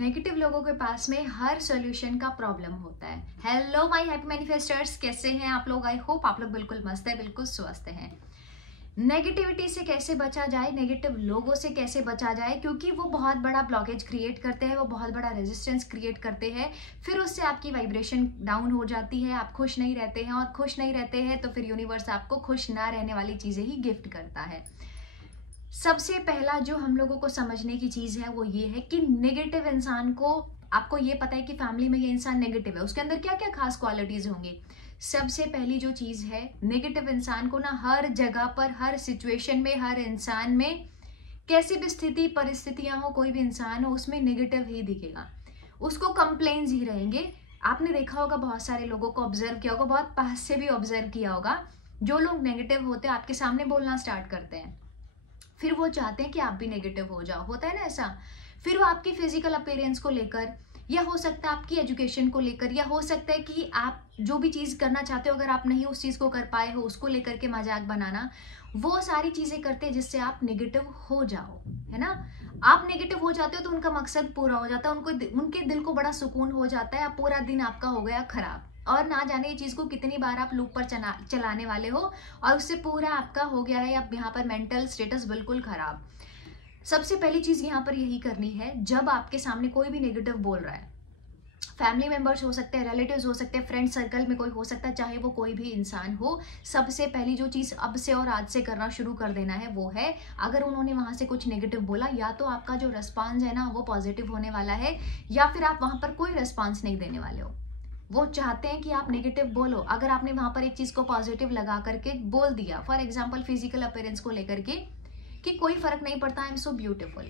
Negative लोगों के पास में हर सॉल्यूशन का प्रॉब्लम होता है। हेलो माय हैप्पी मैनिफेस्टर्स, कैसे हैं आप लोग? आई होप आप लोग बिल्कुल मस्त है, बिल्कुल स्वस्थ हैं। नेगेटिविटी से कैसे बचा जाए, नेगेटिव लोगों से कैसे बचा जाए, क्योंकि वो बहुत बड़ा ब्लॉकेज क्रिएट करते हैं, वो बहुत बड़ा रेजिस्टेंस क्रिएट करते हैं। फिर उससे आपकी वाइब्रेशन डाउन हो जाती है, आप खुश नहीं रहते हैं, और खुश नहीं रहते हैं तो फिर यूनिवर्स आपको खुश ना रहने वाली चीजें ही गिफ्ट करता है। सबसे पहला जो हम लोगों को समझने की चीज है वो ये है कि नेगेटिव इंसान को, आपको ये पता है कि फैमिली में ये इंसान नेगेटिव है, उसके अंदर क्या क्या खास क्वालिटीज होंगी। सबसे पहली जो चीज है, नेगेटिव इंसान को ना हर जगह पर, हर सिचुएशन में, हर इंसान में, कैसी भी स्थिति परिस्थितियां हो, कोई भी इंसान हो, उसमें नेगेटिव ही दिखेगा, उसको कंप्लेन्स ही रहेंगे। आपने देखा होगा, बहुत सारे लोगों को ऑब्जर्व किया होगा, बहुत पास से भी ऑब्जर्व किया होगा, जो लोग नेगेटिव होते हैं आपके सामने बोलना स्टार्ट करते हैं, फिर वो चाहते हैं कि आप भी नेगेटिव हो जाओ, होता है ना ऐसा। फिर वो आपकी फिजिकल अपीयरेंस को लेकर, या हो सकता है आपकी एजुकेशन को लेकर, या हो सकता है कि आप जो भी चीज करना चाहते हो, अगर आप नहीं उस चीज को कर पाए हो, उसको लेकर के मजाक बनाना, वो सारी चीजें करते हैं जिससे आप नेगेटिव हो जाओ, है ना। आप नेगेटिव हो जाते हो तो उनका मकसद पूरा हो जाता है, उनके दिल को बड़ा सुकून हो जाता है, पूरा दिन आपका हो गया खराब, और ना जाने ये चीज को कितनी बार आप लूप पर चलाने वाले हो, और उससे पूरा आपका हो गया है अब यहाँ पर मेंटल स्टेटस बिल्कुल खराब। सबसे पहली चीज यहाँ पर यही करनी है, जब आपके सामने कोई भी नेगेटिव बोल रहा है, फैमिली मेंबर्स हो सकते हैं, रिलेटिव्स हो सकते हैं, फ्रेंड सर्कल में कोई हो सकता है, चाहे वो कोई भी इंसान हो, सबसे पहली जो चीज अब से और आज से करना शुरू कर देना है वो है, अगर उन्होंने वहां से कुछ नेगेटिव बोला, या तो आपका जो रिस्पॉन्स है ना वो पॉजिटिव होने वाला है, या फिर आप वहां पर कोई रिस्पॉन्स नहीं देने वाले हो। वो चाहते हैं कि आप नेगेटिव बोलो। अगर आपने वहां पर एक चीज को पॉजिटिव लगा करके बोल दिया, फॉर एग्जांपल फिजिकल अपीयरेंस को लेकर के, कि कोई फर्क नहीं पड़ता, आई एम सो ब्यूटीफुल,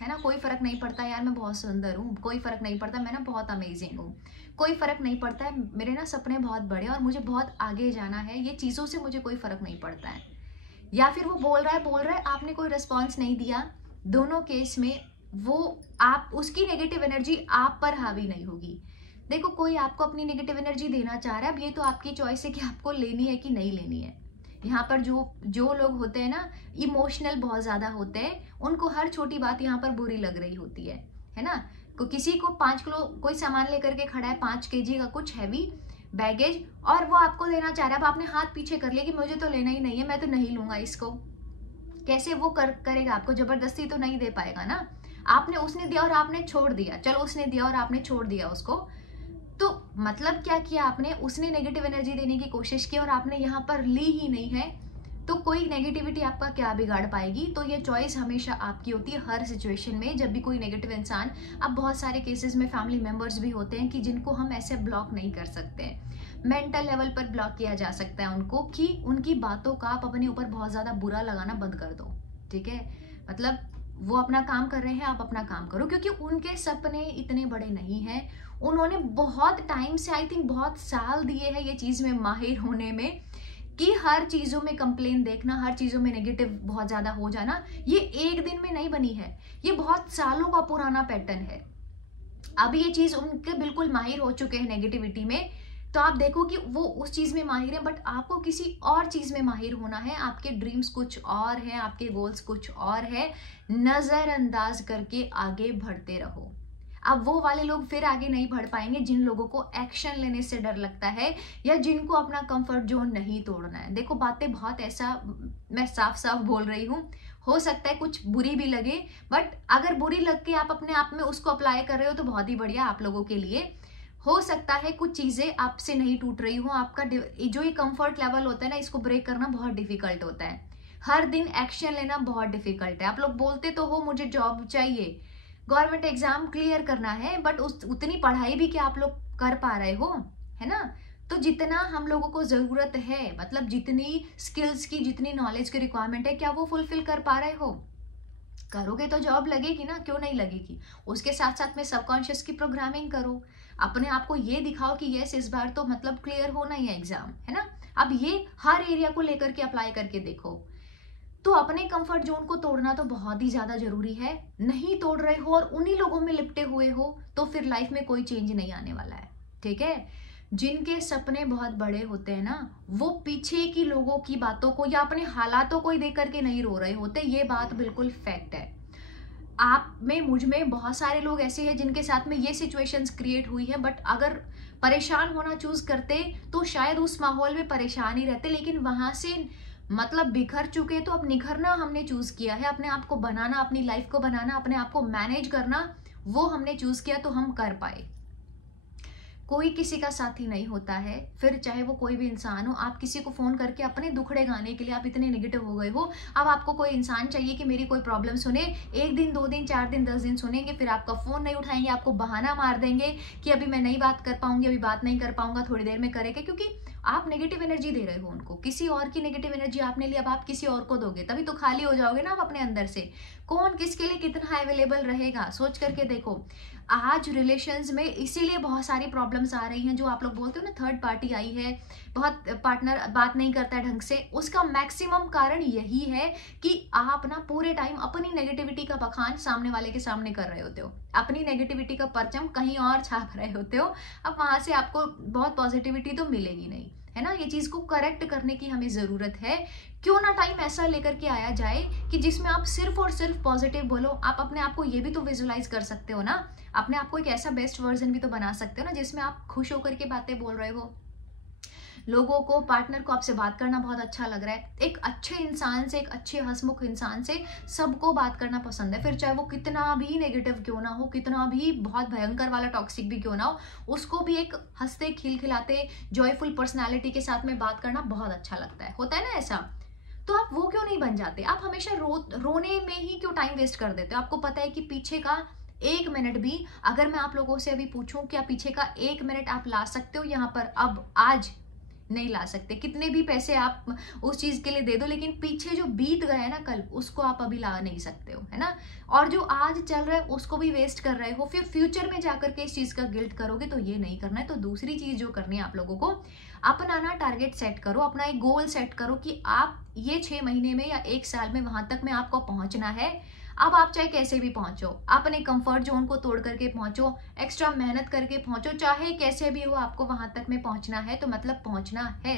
है ना, कोई फर्क नहीं पड़ता यार, मैं बहुत सुंदर हूँ, कोई फर्क नहीं पड़ता, मैं ना बहुत अमेजिंग हूँ, कोई फर्क नहीं पड़ता है, मेरे ना सपने बहुत बड़े और मुझे बहुत आगे जाना है, ये चीजों से मुझे कोई फर्क नहीं पड़ता है। या फिर वो बोल रहा है, आपने कोई रिस्पॉन्स नहीं दिया, दोनों केस में वो आप, उसकी नेगेटिव एनर्जी आप पर हावी नहीं होगी। देखो, कोई आपको अपनी नेगेटिव एनर्जी देना चाह रहा है, अब ये तो आपकी चॉइस है कि आपको लेनी है कि नहीं लेनी है। यहाँ पर जो लोग होते हैं ना, इमोशनल बहुत ज्यादा होते हैं, उनको हर छोटी बात यहाँ पर बुरी लग रही होती है ना। किसी को 5 किलो कोई सामान लेकर के खड़ा है, 5 kg का कुछ हैवी बैगेज, और वो आपको देना चाह रहा है, अब आपने हाथ पीछे कर लिया कि मुझे तो लेना ही नहीं है, मैं तो नहीं लूंगा इसको। कैसे वो करेगा? आपको जबरदस्ती तो नहीं दे पाएगा ना। उसने दिया और आपने छोड़ दिया, चलो उसने दिया और आपने छोड़ दिया उसको, तो मतलब क्या किया आपने? उसने नेगेटिव एनर्जी देने की कोशिश की और आपने यहाँ पर ली ही नहीं है, तो कोई नेगेटिविटी आपका क्या बिगाड़ पाएगी। तो ये चॉइस हमेशा आपकी होती है हर सिचुएशन में, जब भी कोई नेगेटिव इंसान, अब बहुत सारे केसेस में फैमिली मेंबर्स भी होते हैं कि जिनको हम ऐसे ब्लॉक नहीं कर सकते, मेंटल लेवल पर ब्लॉक किया जा सकता है उनको, कि उनकी बातों का आप अपने ऊपर बहुत ज्यादा बुरा लगाना बंद कर दो, ठीक है। मतलब वो अपना काम कर रहे हैं, आप अपना काम करो, क्योंकि उनके सपने इतने बड़े नहीं हैं, उन्होंने बहुत टाइम से, आई थिंक बहुत साल दिए हैं ये चीज में माहिर होने में, कि हर चीजों में कंप्लेन देखना, हर चीजों में नेगेटिव बहुत ज्यादा हो जाना, ये एक दिन में नहीं बनी है, ये बहुत सालों का पुराना पैटर्न है। अब ये चीज उनके बिल्कुल माहिर हो चुके हैं नेगेटिविटी में, तो आप देखो कि वो उस चीज में माहिर है, बट आपको किसी और चीज में माहिर होना है। आपके ड्रीम्स कुछ और है, आपके गोल्स कुछ और है, नजरअंदाज करके आगे बढ़ते रहो। अब वो वाले लोग फिर आगे नहीं बढ़ पाएंगे जिन लोगों को एक्शन लेने से डर लगता है, या जिनको अपना कंफर्ट जोन नहीं तोड़ना है। देखो, बातें बहुत ऐसा मैं साफ साफ बोल रही हूँ, हो सकता है कुछ बुरी भी लगे, बट अगर बुरी लग के आप अपने आप में उसको अप्लाई कर रहे हो तो बहुत ही बढ़िया आप लोगों के लिए। हो सकता है कुछ चीजें आपसे नहीं टूट रही हो, आपका जो ये कंफर्ट लेवल होता है ना, इसको ब्रेक करना बहुत डिफिकल्ट होता है, हर दिन एक्शन लेना बहुत डिफिकल्ट है। आप लोग बोलते तो हो मुझे जॉब चाहिए, गवर्नमेंट एग्जाम क्लियर करना है, बट उतनी पढ़ाई भी क्या आप लोग कर पा रहे हो, है ना। तो जितना हम लोगों को जरूरत है, मतलब जितनी स्किल्स की, जितनी नॉलेज की रिक्वायरमेंट है, क्या वो फुलफिल कर पा रहे हो? करोगे तो जॉब लगेगी ना, क्यों नहीं लगेगी। उसके साथ साथ में सबकॉन्शियस की प्रोग्रामिंग करो, अपने आप को ये दिखाओ कि यस, इस बार तो मतलब क्लियर होना ही है एग्जाम, है ना। अब ये हर एरिया को लेकर के अप्लाई करके देखो। तो अपने कंफर्ट जोन को तोड़ना तो बहुत ही ज्यादा जरूरी है। नहीं तोड़ रहे हो और उन्हीं लोगों में लिपटे हुए हो, तो फिर लाइफ में कोई चेंज नहीं आने वाला है, ठीक है। जिनके सपने बहुत बड़े होते हैं ना, वो पीछे की लोगों की बातों को या अपने हालातों को ही देख करके नहीं रो रहे होते, ये बात बिल्कुल फैक्ट है। आप में, मुझ में बहुत सारे लोग ऐसे हैं जिनके साथ में ये सिचुएशंस क्रिएट हुई है, बट अगर परेशान होना चूज करते तो शायद उस माहौल में परेशान ही रहते, लेकिन वहां से मतलब बिखर चुके, तो अब निखरना हमने चूज किया है, अपने आप को बनाना, अपनी लाइफ को बनाना, अपने आप को मैनेज करना, वो हमने चूज किया तो हम कर पाए। कोई किसी का साथी नहीं होता है, फिर चाहे वो कोई भी इंसान हो। आप किसी को फोन करके अपने दुखड़े गाने के लिए आप इतने नेगेटिव हो गए हो, अब आपको कोई इंसान चाहिए कि मेरी कोई प्रॉब्लम सुने, 1 दिन 2 दिन 4 दिन 10 दिन सुनेंगे, फिर आपका फोन नहीं उठाएंगे, आपको बहाना मार देंगे कि अभी मैं नहीं बात कर पाऊंगी, अभी बात नहीं कर पाऊंगा, थोड़ी देर में करेंगे, क्योंकि आप नेगेटिव एनर्जी दे रहे हो उनको। किसी और की नेगेटिव एनर्जी आपने ली, अब आप किसी और को दोगे, तभी तो खाली हो जाओगे ना आप अपने अंदर से। कौन किसके लिए कितना अवेलेबल रहेगा, सोच करके देखो। आज रिलेशंस में इसीलिए बहुत सारी प्रॉब्लम्स आ रही हैं, जो आप लोग बोलते हो ना थर्ड पार्टी आई है, बहुत पार्टनर बात नहीं करता है ढंग से, उसका मैक्सिमम कारण यही है कि आप ना पूरे टाइम अपनी नेगेटिविटी का बखान सामने वाले के सामने कर रहे होते हो, अपनी नेगेटिविटी का परचम कहीं और छाप रहे होते हो। अब वहां से आपको बहुत पॉजिटिविटी तो मिलेगी नहीं, है ना। ये चीज को करेक्ट करने की हमें जरूरत है। क्यों ना टाइम ऐसा लेकर के आया जाए कि जिसमें आप सिर्फ और सिर्फ पॉजिटिव बोलो। आप अपने आप को ये भी तो विजुलाइज कर सकते हो ना, अपने आप को एक ऐसा बेस्ट वर्जन भी तो बना सकते हो ना, जिसमें आप खुश होकर के बातें बोल रहे हो, लोगों को, पार्टनर को आपसे बात करना बहुत अच्छा लग रहा है। एक अच्छे इंसान से, एक अच्छे हंसमुख इंसान से सबको बात करना पसंद है, फिर चाहे वो कितना भी नेगेटिव क्यों ना हो, कितना भी बहुत भयंकर वाला टॉक्सिक भी क्यों ना हो, उसको भी एक हंसते खिलखिलाते जॉयफुल पर्सनैलिटी के साथ में बात करना बहुत अच्छा लगता है। होता है ना ऐसा, तो आप वो क्यों नहीं बन जाते? आप हमेशा रोने में ही क्यों टाइम वेस्ट कर देते हो? आपको पता है कि पीछे का 1 मिनट भी, अगर मैं आप लोगों से अभी पूछूं क्या पीछे का 1 मिनट आप ला सकते हो यहाँ पर, अब आज नहीं ला सकते। कितने भी पैसे आप उस चीज के लिए दे दो, लेकिन पीछे जो बीत गए ना कल, उसको आप अभी ला नहीं सकते हो, है ना। और जो आज चल रहा है उसको भी वेस्ट कर रहे हो, फिर फ्यूचर में जाकर के इस चीज का गिल्ट करोगे, तो ये नहीं करना है। तो दूसरी चीज जो करनी है आप लोगों को, अपना ना टारगेट सेट करो, अपना एक गोल सेट करो कि आप ये 6 महीने में या 1 साल में वहां तक में आपको पहुंचना है। अब आप चाहे कैसे भी पहुंचो, अपने कंफर्ट जोन को तोड़ करके पहुंचो, एक्स्ट्रा मेहनत करके पहुंचो, चाहे कैसे भी हो, आपको वहां तक में पहुंचना है तो मतलब पहुंचना है।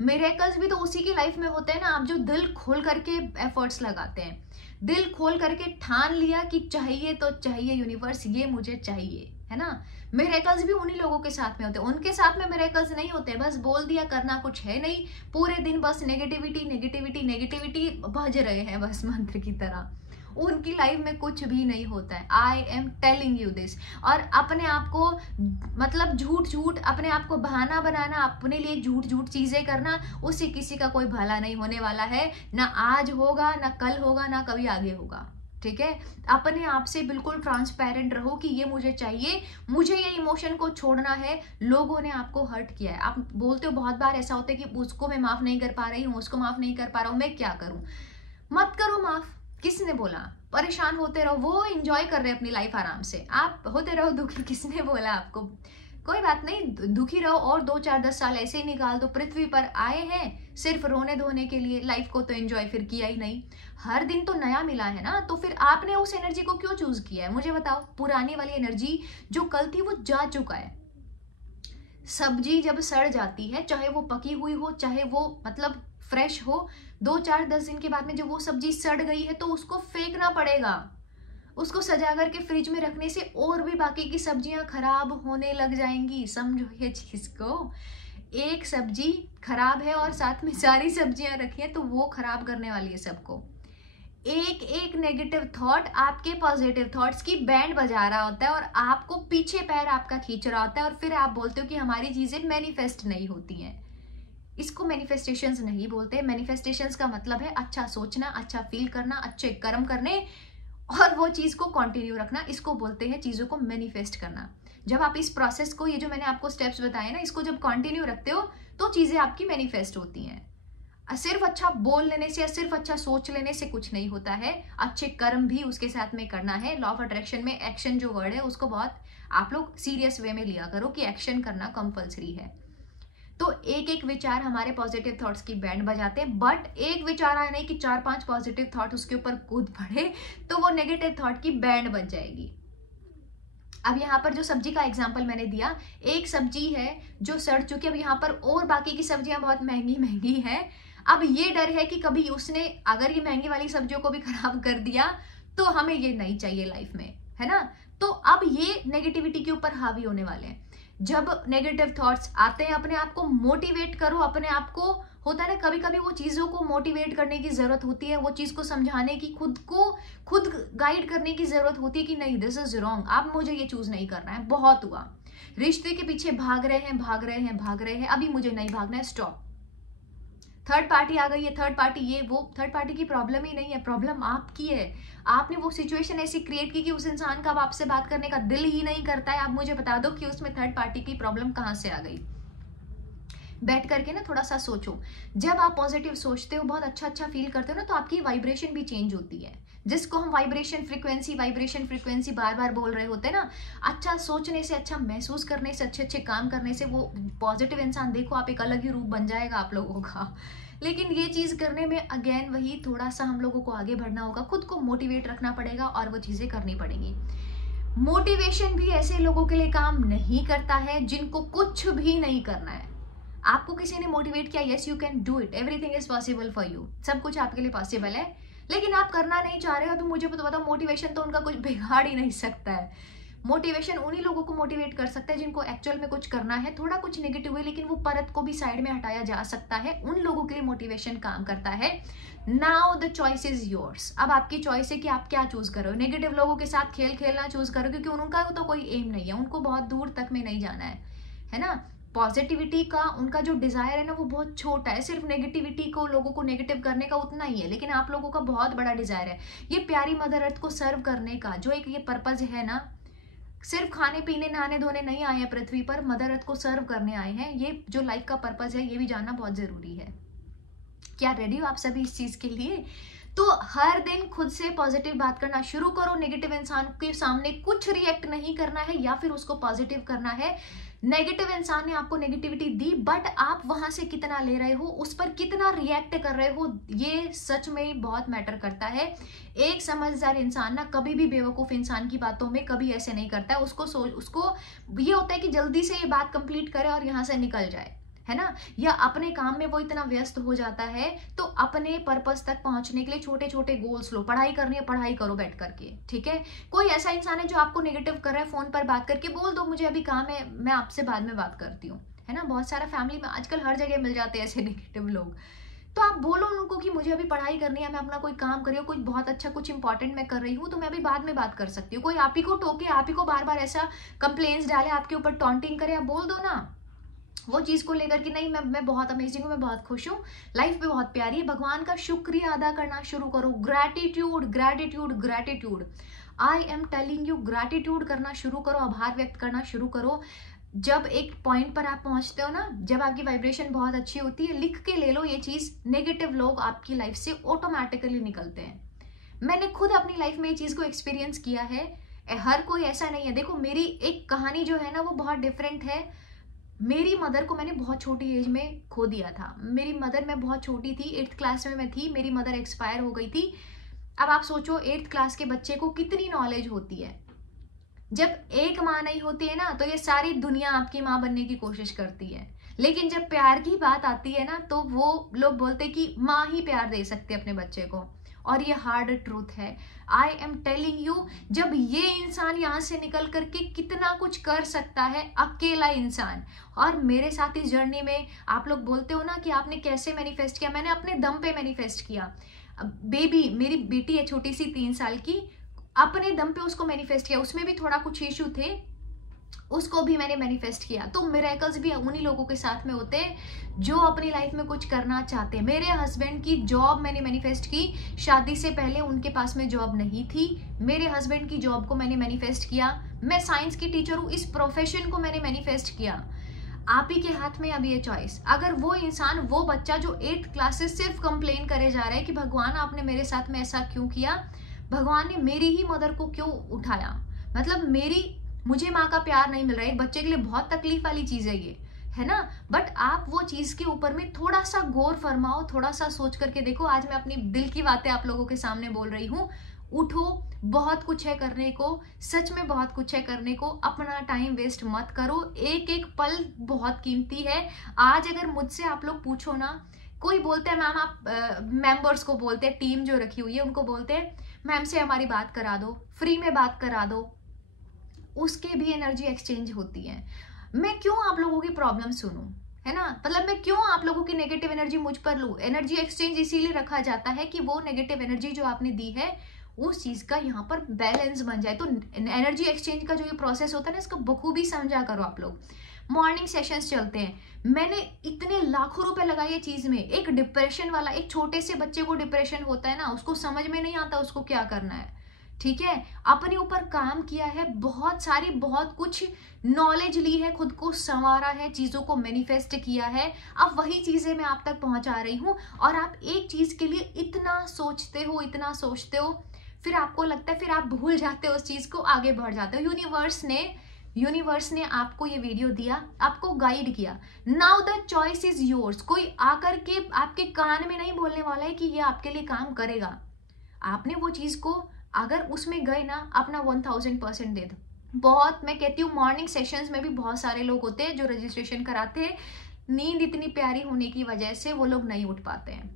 मिरेकल्स भी तो उसी की लाइफ में होते हैं ना, आप जो दिल खोल करके एफर्ट्स लगाते हैं, दिल खोल करके ठान लिया कि चाहिए तो चाहिए यूनिवर्स, ये मुझे चाहिए, है ना। मिरेकल्स भी उन्हीं लोगों के साथ में होते हैं, उनके साथ में मिरेकल्स नहीं होते। बस बोल दिया, करना कुछ है नहीं, पूरे दिन बस नेगेटिविटी नेगेटिविटी नेगेटिविटी भज रहे हैं बस मंत्र की तरह, उनकी लाइफ में कुछ भी नहीं होता है। I am telling you this. और अपने आप को मतलब झूठ झूठ अपने आप को बहाना बनाना, अपने लिए झूठ झूठ चीजें करना, उससे किसी का कोई भला नहीं होने वाला है। ना आज होगा, ना कल होगा, ना कभी आगे होगा, ठीक है। अपने आप से बिल्कुल ट्रांसपेरेंट रहो कि ये मुझे चाहिए, मुझे ये इमोशन को छोड़ना है। लोगों ने आपको हर्ट किया है, आप बोलते हो बहुत बार ऐसा होता है कि उसको मैं माफ नहीं कर पा रही हूँ, उसको माफ नहीं कर पा रहा हूँ, मैं क्या करूं? मत करो माफ, किसने बोला? परेशान होते रहो, वो एंजॉय कर रहे हैं अपनी लाइफ आराम से, आप होते रहो दुखी, किसने बोला आपको? कोई बात नहीं, दुखी रहो और 2 4 10 साल ऐसे ही निकाल दो। पृथ्वी पर आए हैं सिर्फ रोने धोने के लिए, लाइफ को तो एंजॉय फिर किया ही नहीं। हर दिन तो नया मिला है ना, तो फिर आपने उस एनर्जी को क्यों चूज किया है? मुझे बताओ। पुरानी वाली एनर्जी जो कल थी वो जा चुका है। सब्जी जब सड़ जाती है, चाहे वो पकी हुई हो, चाहे वो मतलब फ्रेश हो, 2 4 10 दिन के बाद में जब वो सब्जी सड़ गई है तो उसको फेंकना पड़ेगा। उसको सजा करके फ्रिज में रखने से और भी बाकी की सब्जियां खराब होने लग जाएंगी। समझो ये चीज को, एक सब्जी खराब है और साथ में सारी सब्जियां रखी हैं तो वो खराब करने वाली है सबको। एक एक नेगेटिव थॉट आपके पॉजिटिव थॉट्स की बैंड बजा रहा होता है और आपको पीछे पैर आपका खींच रहा होता है, और फिर आप बोलते हो कि हमारी चीजें मैनिफेस्ट नहीं होती हैं। इसको मैनिफेस्टेशंस नहीं बोलते। मैनिफेस्टेशंस का मतलब है अच्छा सोचना, अच्छा फील करना, अच्छे कर्म करने और वो चीज को कंटिन्यू रखना, इसको बोलते हैं चीजों को मैनिफेस्ट करना। जब आप इस प्रोसेस को, ये जो मैंने आपको स्टेप्स बताए ना, इसको जब कंटिन्यू रखते हो तो चीजें आपकी मैनिफेस्ट होती हैं। सिर्फ अच्छा बोल लेने से या सिर्फ अच्छा सोच लेने से कुछ नहीं होता है, अच्छे कर्म भी उसके साथ में करना है। लॉ ऑफ अट्रैक्शन में एक्शन जो वर्ड है उसको बहुत आप लोग सीरियस वे में लिया करो कि एक्शन करना कंपलसरी है। तो एक एक विचार हमारे पॉजिटिव थॉट्स की बैंड बजाते हैं, बट एक विचार आया नहीं कि 4 5 पॉजिटिव थॉट उसके ऊपर कूद पड़े तो वो नेगेटिव थॉट की बैंड बज जाएगी। अब यहाँ पर जो सब्जी का एग्जाम्पल मैंने दिया, एक सब्जी है जो सड़ चुकी है, अब यहाँ पर और बाकी की सब्जियां बहुत महंगी महंगी हैं। अब ये डर है कि कभी उसने अगर ये महंगी वाली सब्जियों को भी खराब कर दिया तो हमें ये नहीं चाहिए लाइफ में, है ना। तो अब ये नेगेटिविटी के ऊपर हावी होने वाले हैं। जब नेगेटिव थॉट्स आते हैं, अपने आप को मोटिवेट करो, अपने आप को, होता है ना कभी कभी वो चीजों को मोटिवेट करने की जरूरत होती है, वो चीज को समझाने की, खुद को खुद गाइड करने की जरूरत होती है कि नहीं दिस इज रॉन्ग, अब मुझे ये चूज नहीं करना है, बहुत हुआ, रिश्ते के पीछे भाग रहे हैं भाग रहे हैं भाग रहे हैं, अभी मुझे नहीं भागना है, स्टॉप। थर्ड पार्टी आ गई है, थर्ड पार्टी ये वो, थर्ड पार्टी की प्रॉब्लम ही नहीं है, प्रॉब्लम आपकी है। आपने वो सिचुएशन ऐसी क्रिएट की कि उस इंसान का अब आपसे बात करने का दिल ही नहीं करता है। आप मुझे बता दो कि उसमें थर्ड पार्टी की प्रॉब्लम कहाँ से आ गई। बैठ करके ना थोड़ा सा सोचो। जब आप पॉजिटिव सोचते हो, बहुत अच्छा फील करते हो ना, तो आपकी वाइब्रेशन भी चेंज होती है, जिसको हम वाइब्रेशन फ्रीक्वेंसी बार बार बोल रहे होते हैं ना। अच्छा सोचने से, अच्छा महसूस करने से, अच्छे काम करने से वो पॉजिटिव इंसान, देखो आप एक अलग ही रूप बन जाएगा आप लोगों का। लेकिन ये चीज करने में अगेन वही थोड़ा सा हम लोगों को आगे बढ़ना होगा, खुद को मोटिवेट रखना पड़ेगा और वो चीजें करनी पड़ेंगी। मोटिवेशन भी ऐसे लोगों के लिए काम नहीं करता है जिनको कुछ भी नहीं करना है। आपको किसी ने मोटिवेट किया, yes you can do it, everything is possible for you, सब कुछ आपके लिए पॉसिबल है, लेकिन आप करना नहीं चाह रहे हो। अभी मुझे तो बताओ, मोटिवेशन तो उनका कुछ बिगाड़ ही नहीं सकता है। मोटिवेशन उन्हीं लोगों को मोटिवेट कर सकता है जिनको एक्चुअल में कुछ करना है, थोड़ा कुछ नेगेटिव है लेकिन वो परत को भी साइड में हटाया जा सकता है, उन लोगों के लिए मोटिवेशन काम करता है। Now the choice is yours. अब आपकी चॉइस है कि आप क्या चूज करो। नेगेटिव लोगों के साथ खेल खेलना चूज करो, क्योंकि उनका तो कोई एम नहीं है, उनको बहुत दूर तक में नहीं जाना है ना। पॉजिटिविटी का उनका जो डिजायर है ना वो बहुत छोटा है, सिर्फ नेगेटिविटी को, लोगों को नेगेटिव करने का उतना ही है। लेकिन आप लोगों का बहुत बड़ा डिजायर है, ये प्यारी मदर अर्थ को सर्व करने का, जो एक ये पर्पज है ना। सिर्फ खाने पीने नहाने धोने नहीं आए हैं पृथ्वी पर, मदर अर्थ को सर्व करने आए हैं। ये जो लाइफ का पर्पज है, ये भी जानना बहुत जरूरी है। क्या रेडी हो आप सभी इस चीज के लिए? तो हर दिन खुद से पॉजिटिव बात करना शुरू करो। नेगेटिव इंसान के सामने कुछ रिएक्ट नहीं करना है या फिर उसको पॉजिटिव करना है। नेगेटिव इंसान ने आपको नेगेटिविटी दी, बट आप वहां से कितना ले रहे हो, उस पर कितना रिएक्ट कर रहे हो, ये सच में बहुत मैटर करता है। एक समझदार इंसान ना कभी भी बेवकूफ इंसान की बातों में कभी ऐसे नहीं करता है। उसको ये होता है कि जल्दी से ये बात कंप्लीट करे और यहाँ से निकल जाए, है ना। या अपने काम में वो इतना व्यस्त हो जाता है, तो अपने पर्पस तक पहुंचने के लिए छोटे छोटे गोल्स लो। पढ़ाई करनी है, पढ़ाई करो बैठ करके, ठीक है। कोई ऐसा इंसान है जो आपको नेगेटिव कर रहा है, फोन पर बात करके बोल दो मुझे अभी काम है, मैं आपसे बाद में बात करती हूँ, है ना। बहुत सारा फैमिली में आजकल हर जगह मिल जाते हैं ऐसे नेगेटिव लोग। तो आप बोलो उनको कि मुझे अभी पढ़ाई करनी है, मैं अपना कोई काम कर रही हूँ, कुछ बहुत अच्छा कुछ इंपॉर्टेंट मैं कर रही हूँ, तो मैं अभी बाद में बात कर सकती हूँ। कोई आप ही को टोके, आप ही को बार बार ऐसा कंप्लेंट्स डाले, आपके ऊपर टॉन्टिंग करे, आप बोल दो ना वो चीज को लेकर कि नहीं मैं बहुत अमेजिंग हूँ, मैं बहुत खुश हूँ, लाइफ भी बहुत प्यारी है। भगवान का शुक्रिया अदा करना शुरू करो। Gratitude gratitude gratitude, I am telling you, gratitude करना शुरू करो, आभार व्यक्त करना शुरू करो। जब एक पॉइंट पर आप पहुंचते हो ना, जब आपकी वाइब्रेशन बहुत अच्छी होती है, लिख के ले लो ये चीज, नेगेटिव लोग आपकी लाइफ से ऑटोमेटिकली निकलते हैं। मैंने खुद अपनी लाइफ में ये चीज को एक्सपीरियंस किया है, हर कोई ऐसा नहीं है। देखो मेरी एक कहानी जो है ना वो बहुत डिफरेंट है। मेरी मदर को मैंने बहुत छोटी एज में खो दिया था। मेरी मदर, मैं बहुत छोटी थी, 8th क्लास में मैं थी, मेरी मदर एक्सपायर हो गई थी। अब आप सोचो 8th क्लास के बच्चे को कितनी नॉलेज होती है। जब एक माँ नहीं होती है ना, तो ये सारी दुनिया आपकी माँ बनने की कोशिश करती है, लेकिन जब प्यार की बात आती है ना, तो वो लोग बोलते कि माँ ही प्यार दे सकती है अपने बच्चे को, और ये हार्ड ट्रूथ है। आई एम टेलिंग यू, जब ये इंसान यहाँ से निकल करके कितना कुछ कर सकता है, अकेला इंसान। और मेरे साथ इस जर्नी में आप लोग बोलते हो ना कि आपने कैसे मैनिफेस्ट किया, मैंने अपने दम पे मैनिफेस्ट किया। बेबी, मेरी बेटी है छोटी सी 3 साल की, अपने दम पे उसको मैनिफेस्ट किया। उसमें भी थोड़ा कुछ इशू थे, उसको भी मैंने मैनिफेस्ट किया। तो मिरेकल्स भी उन्हीं लोगों के साथ में होते हैं जो अपनी लाइफ में कुछ करना चाहते हैं। मेरे हस्बैंड की जॉब मैंने मैनिफेस्ट की, शादी से पहले उनके पास में जॉब नहीं थी, मेरे हस्बैंड की जॉब को मैंने मैनिफेस्ट किया। मैं साइंस की टीचर हूँ, इस प्रोफेशन को मैंने मैनिफेस्ट किया। आप ही के हाथ में अभी ये चॉइस। अगर वो इंसान, वो बच्चा जो 8th क्लास से सिर्फ कंप्लेन करे जा रहा है कि भगवान आपने मेरे साथ में ऐसा क्यों किया, भगवान ने मेरी ही मदर को क्यों उठाया, मतलब मुझे माँ का प्यार नहीं मिल रहा है। एक बच्चे के लिए बहुत तकलीफ वाली चीज है ये, है ना। बट आप वो चीज के ऊपर में थोड़ा सा गौर फरमाओ, थोड़ा सा सोच करके देखो। आज मैं अपनी दिल की बातें आप लोगों के सामने बोल रही हूँ। उठो, बहुत कुछ है करने को, सच में बहुत कुछ है करने को। अपना टाइम वेस्ट मत करो, एक एक पल बहुत कीमती है। आज अगर मुझसे आप लोग पूछो ना, कोई बोलते हैं मैम आप मेंबर्स को बोलते हैं, टीम जो रखी हुई है उनको बोलते हैं मैम से हमारी बात करा दो, फ्री में बात करा दो, उसके भी एनर्जी एक्सचेंज होती है। मैं क्यों आप लोगों की प्रॉब्लम सुनूं, है ना, मतलब मैं क्यों आप लोगों की नेगेटिव एनर्जी मुझ पर लूं। एनर्जी एक्सचेंज इसीलिए रखा जाता है कि वो नेगेटिव एनर्जी जो आपने दी है उस चीज का यहाँ पर बैलेंस बन जाए। तो एनर्जी एक्सचेंज का जो ये प्रोसेस होता है ना, इसको बखूबी समझा करो आप लोग। मॉर्निंग सेशंस चलते हैं, मैंने इतने लाखों रुपए लगाए ये चीज में। एक डिप्रेशन वाला, एक छोटे से बच्चे को डिप्रेशन होता है ना, उसको समझ में नहीं आता उसको क्या करना है, ठीक है, अपने ऊपर काम किया है, बहुत कुछ नॉलेज ली है, खुद को संवारा है, चीजों को मैनिफेस्ट किया है। अब वही चीजें मैं आप तक पहुंचा रही हूं और आप एक चीज के लिए इतना सोचते हो, फिर आपको लगता है, फिर आप भूल जाते हो उस चीज को, आगे बढ़ जाते हो। यूनिवर्स ने आपको ये वीडियो दिया, आपको गाइड किया। Now the choice is yours. कोई आकर के आपके कान में नहीं बोलने वाला है कि ये आपके लिए काम करेगा। आपने वो चीज को अगर उसमें गए ना, अपना 1000% दे दो। मैं कहती हूँ मॉर्निंग सेशंस में भी बहुत सारे लोग होते हैं जो रजिस्ट्रेशन कराते हैं, नींद इतनी प्यारी होने की वजह से वो लोग नहीं उठ पाते हैं।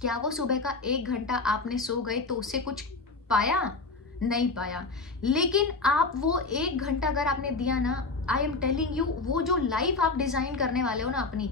क्या वो सुबह का 1 घंटा आपने सो गए तो उससे कुछ पाया? नहीं पाया। लेकिन आप वो 1 घंटा अगर आपने दिया ना, आई एम टेलिंग यू, वो जो लाइफ आप डिजाइन करने वाले हो ना अपनी,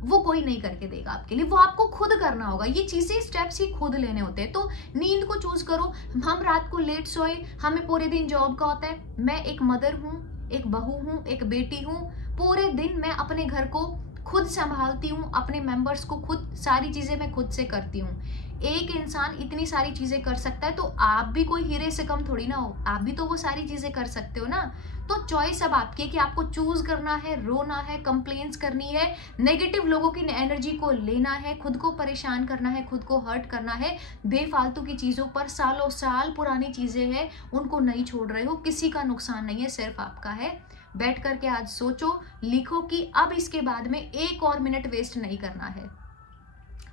वो कोई नहीं करके देगा आपके लिए, वो आपको खुद करना होगा। ये चीजें स्टेप्स ही खुद लेने होते हैं। तो नींद को चूज करो। हम रात को लेट सोए, हमें पूरे दिन जॉब का होता है। मैं एक मदर हूँ, एक बहू हूँ, एक बेटी हूँ। पूरे दिन मैं अपने घर को खुद संभालती हूँ, अपने मेंबर्स को खुद, सारी चीजें मैं खुद से करती हूँ। एक इंसान इतनी सारी चीजें कर सकता है तो आप भी कोई हीरे से कम थोड़ी ना हो, आप भी तो वो सारी चीजें कर सकते हो ना। तो चॉइस अब आपकी है कि आपको चूज करना है, रोना है, कंप्लेंट्स करनी है, नेगेटिव लोगों की एनर्जी को लेना है, खुद को परेशान करना है, खुद को हर्ट करना है। बेफालतू की चीजों पर, सालों साल पुरानी चीजें हैं उनको नहीं छोड़ रहे हो। किसी का नुकसान नहीं है, सिर्फ आपका है। बैठ करके आज सोचो, लिखो कि अब इसके बाद में 1 और मिनट वेस्ट नहीं करना है।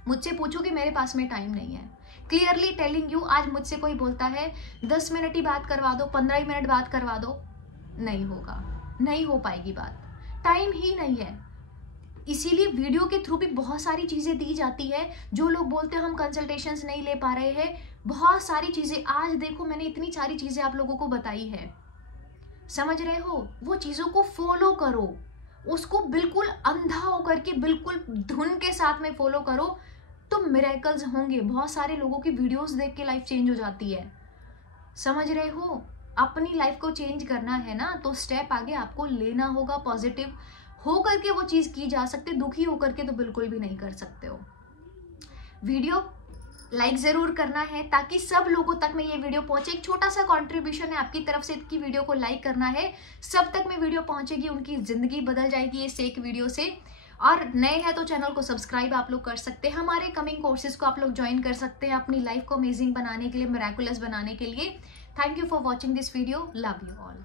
मुझसे पूछो कि मेरे पास में टाइम नहीं है। क्लियरली टेलिंग यू, आज मुझसे कोई बोलता है 10 मिनट ही बात करवा दो, 15 मिनट बात करवा दो, नहीं होगा, नहीं हो पाएगी बात, टाइम ही नहीं है। इसीलिए वीडियो के थ्रू भी बहुत सारी चीजें दी जाती है। जो लोग बोलते हैं हम कंसल्टेशंस नहीं ले पा रहे हैं, बहुत सारी चीजें, आज देखो मैंने इतनी सारी चीजें आप लोगों को बताई है, समझ रहे हो। वो चीजों को फॉलो करो, उसको बिल्कुल अंधा होकर के, बिल्कुल धुन के साथ में फॉलो करो, तो मिरेकल्स होंगे। बहुत सारे लोगों की वीडियोस देख के लाइफ चेंज हो जाती है, समझ रहे हो। अपनी लाइफ को चेंज करना है ना, तो स्टेप आगे आपको लेना होगा। पॉजिटिव होकर के वो चीज की जा सकती है, दुखी होकर के तो बिल्कुल भी नहीं कर सकते हो। वीडियो लाइक जरूर करना है ताकि सब लोगों तक में ये वीडियो पहुंचे। एक छोटा सा कंट्रीब्यूशन है आपकी तरफ से कि वीडियो को लाइक करना है, सब तक में वीडियो पहुंचेगी, उनकी जिंदगी बदल जाएगी इस एक वीडियो से। और नए हैं तो चैनल को सब्सक्राइब आप लोग कर सकते हैं, हमारे कमिंग कोर्सेज को आप लोग ज्वाइन कर सकते हैं अपनी लाइफ को अमेजिंग बनाने के लिए, मिरेकुलस बनाने के लिए। Thank you for watching this video, love you all.